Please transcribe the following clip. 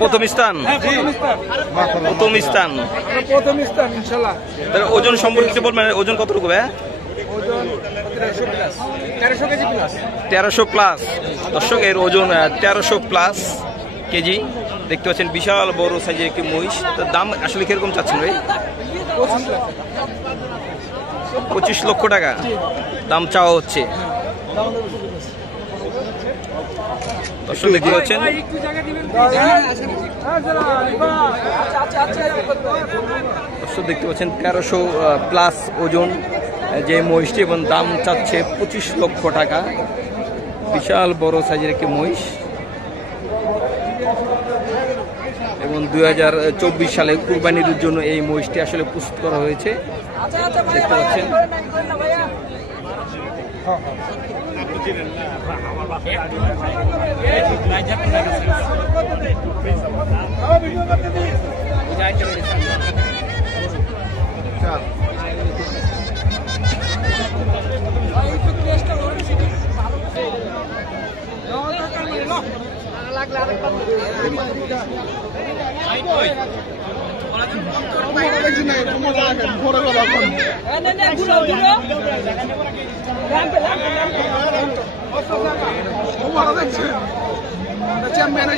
প্রথম স্থান ইনশাআল্লাহ। ওজন সম্পর্কে বলবেন, ওজন কতটুকু? 1300 প্লাস। দর্শক এর ওজন 1300 প্লাস কেজি। দেখতে পাচ্ছেন বিশাল বড় সাইজের একটি মহিষ। তার দাম আসলে কিরকম চাচ্ছেন ভাই? 25 লক্ষ টাকা দাম চাওয়া হচ্ছে। দর্শক দেখতে পাচ্ছেন দর্শক দেখতে পাচ্ছেন 1300 প্লাস ওজন যে মহিষটি, এবং দাম চাচ্ছে 25 লক্ষ টাকা। বিশাল বড় সাইজের একটি মহিষ, এবং 2024 সালে কুরবানির জন্য এই মহিষটি আসলে প্রস্তুত করা হয়েছে। দেখতে পাচ্ছেন চ্যাম্পিয়ন